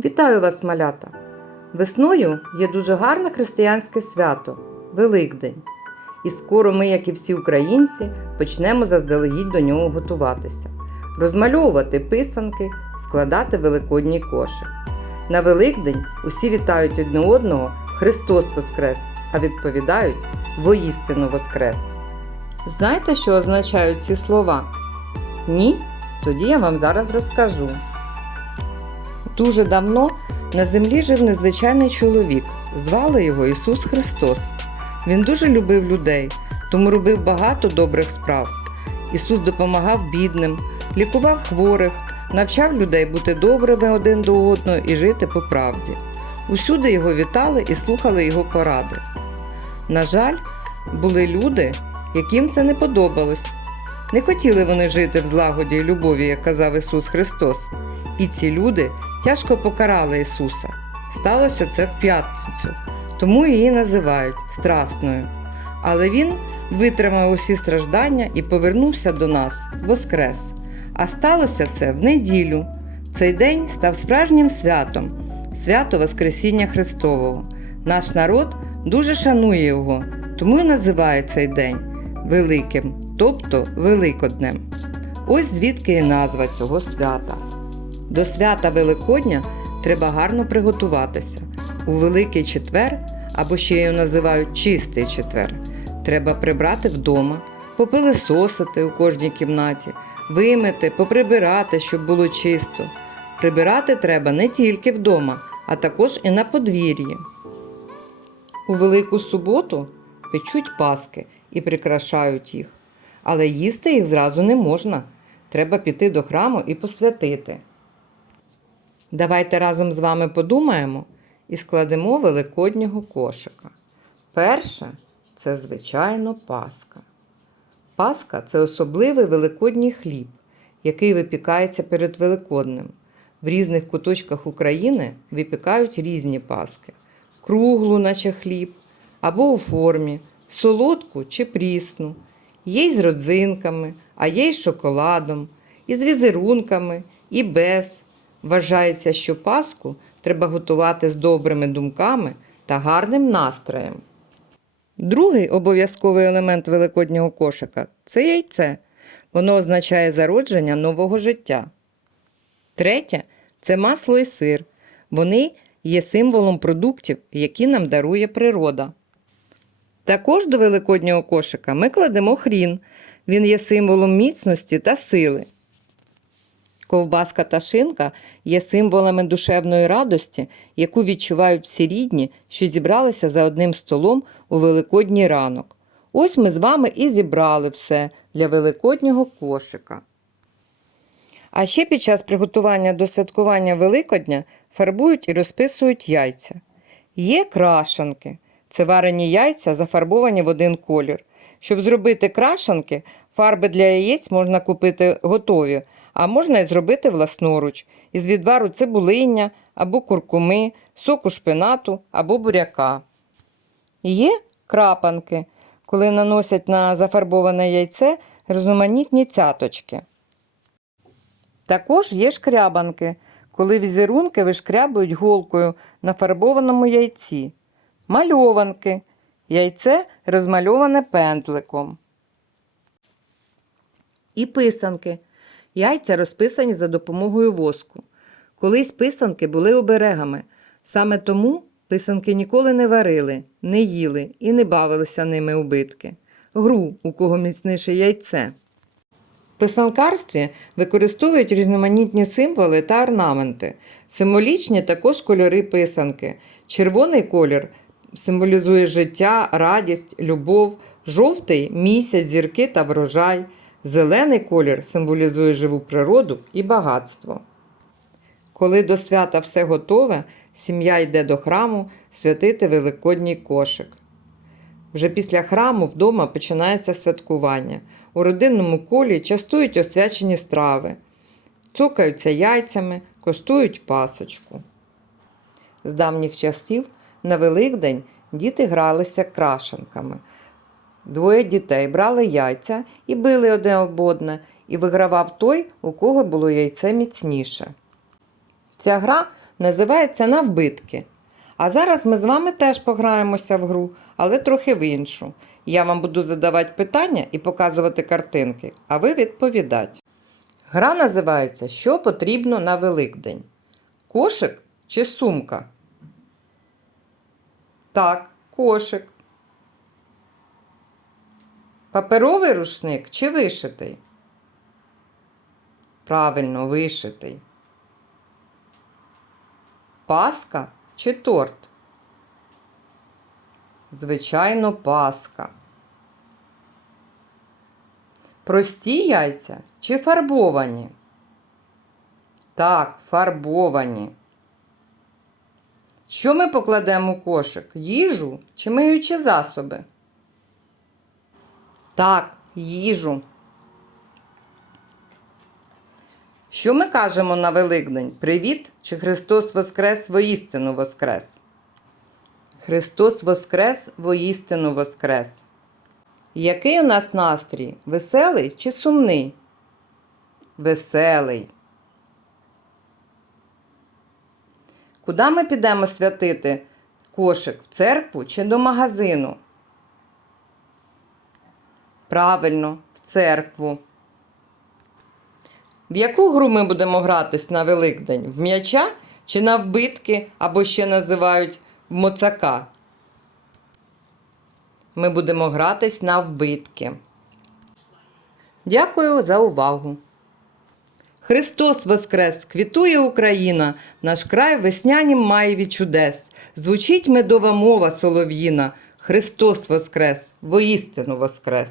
Вітаю вас, малята! Весною є дуже гарне християнське свято Великдень. І скоро ми, як і всі українці, почнемо заздалегідь до нього готуватися, розмальовувати писанки, складати великодній кошик. На Великдень усі вітають одне одного Христос Воскрес, а відповідають воістину Воскрес. Знаєте, що означають ці слова? Ні? Тоді я вам зараз розкажу. Дуже давно на землі жив незвичайний чоловік. Звали його Ісус Христос. Він дуже любив людей, тому робив багато добрих справ. Ісус допомагав бідним, лікував хворих, навчав людей бути добрими один до одного і жити по правді. Усюди його вітали і слухали його поради. На жаль, були люди, яким це не подобалось. Не хотіли вони жити в злагоді і любові, як казав Ісус Христос. І ці люди тяжко покарали Ісуса. Сталося це в п'ятницю, тому її називають страсною. Але Він витримав усі страждання і повернувся до нас воскрес. А сталося це в неділю. Цей день став справжнім святом, свято Воскресіння Христового. Наш народ дуже шанує його, тому і називає цей день Великим, тобто Великоднем. Ось звідки і назва цього свята. До свята Великодня треба гарно приготуватися. У Великий четвер, або ще його називають Чистий четвер, треба прибрати вдома, попилисосити у кожній кімнаті, вимити, поприбирати, щоб було чисто. Прибирати треба не тільки вдома, а також і на подвір'ї. У Велику суботу печуть паски і прикрашають їх, але їсти їх зразу не можна. Треба піти до храму і посвятити. Давайте разом з вами подумаємо і складемо великоднього кошика. Перше це, звичайно, паска. Паска це особливий великодній хліб, який випікається перед Великоднем. В різних куточках України випікають різні паски: круглу, наче хліб, або у формі, солодку чи прісну. Є й з родзинками, а є й з шоколадом, і з візерунками, і без. Вважається, що Пасху треба готувати з добрими думками та гарним настроєм. Другий обов'язковий елемент великоднього кошика це яйце. Воно означає зародження нового життя. Третє це масло і сир. Вони є символом продуктів, які нам дарує природа. Також до великоднього кошика ми кладемо хрін. Він є символом міцності та сили. Ковбаска та шинка є символами душевної радості, яку відчувають всі рідні, що зібралися за одним столом у великодній ранок. Ось ми з вами і зібрали все для великоднього кошика. А ще під час приготування до святкування Великодня фарбують і розписують яйця. Є крашанки це варені яйця, зафарбовані в один колір. Щоб зробити крашанки, фарби для яєць можна купити готові, а можна і зробити власноруч із відвару цибулиння або куркуми, соку шпинату або буряка. Є крапанки, коли наносять на зафарбоване яйце різноманітні цяточки. Також є шкрябанки, коли візерунки вишкрябують голкою на фарбованому яйці. Мальованки. Яйце розмальоване пензликом. І писанки. Яйця розписані за допомогою воску. Колись писанки були оберегами. Саме тому писанки ніколи не варили, не їли і не бавилися ними у битки. Гру, у кого міцніше яйце. В писанкарстві використовують різноманітні символи та орнаменти. Символічні також кольори писанки. Червоний колір символізує життя, радість, любов, жовтий місяць, зірки та врожай. Зелений колір символізує живу природу і багатство. Коли до свята все готове, сім'я йде до храму святити великодній кошик. Вже після храму вдома починається святкування. У родинному колі частують освячені страви, цукаються яйцями, коштують пасочку. З давніх часів на Великдень діти гралися крашенками. Двоє дітей брали яйця і били одне об одне, і вигравав той, у кого було яйце міцніше. Ця гра називається Навбитки. А зараз ми з вами теж пограємося в гру, але трохи в іншу. Я вам буду задавати питання і показувати картинки, а ви відповідати. Гра називається Що потрібно на Великдень? Кошик чи сумка? Так, кошик. Паперовий рушник чи вишитий? Правильно, вишитий. Паска чи торт? Звичайно, паска. Прості яйця чи фарбовані? Так, фарбовані. Що ми покладемо у кошик? Їжу чи миючі засоби? Так, їжу. Що ми кажемо на Великдень? Привіт чи Христос Воскрес воістину Воскрес? Христос Воскрес воістину Воскрес. Який у нас настрій? Веселий чи сумний? Веселий. Куди ми підемо святити кошик? В церкву чи до магазину? Правильно, в церкву. В яку гру ми будемо гратись на Великдень? В м'яча чи на вбитки, або ще називають в моцака? Ми будемо гратись на вбитки. Дякую за увагу. Христос Воскрес! Квітує Україна, наш край веснянім маєві чудес. Звучить медова мова солов'їна. Христос Воскрес! Воістину Воскрес!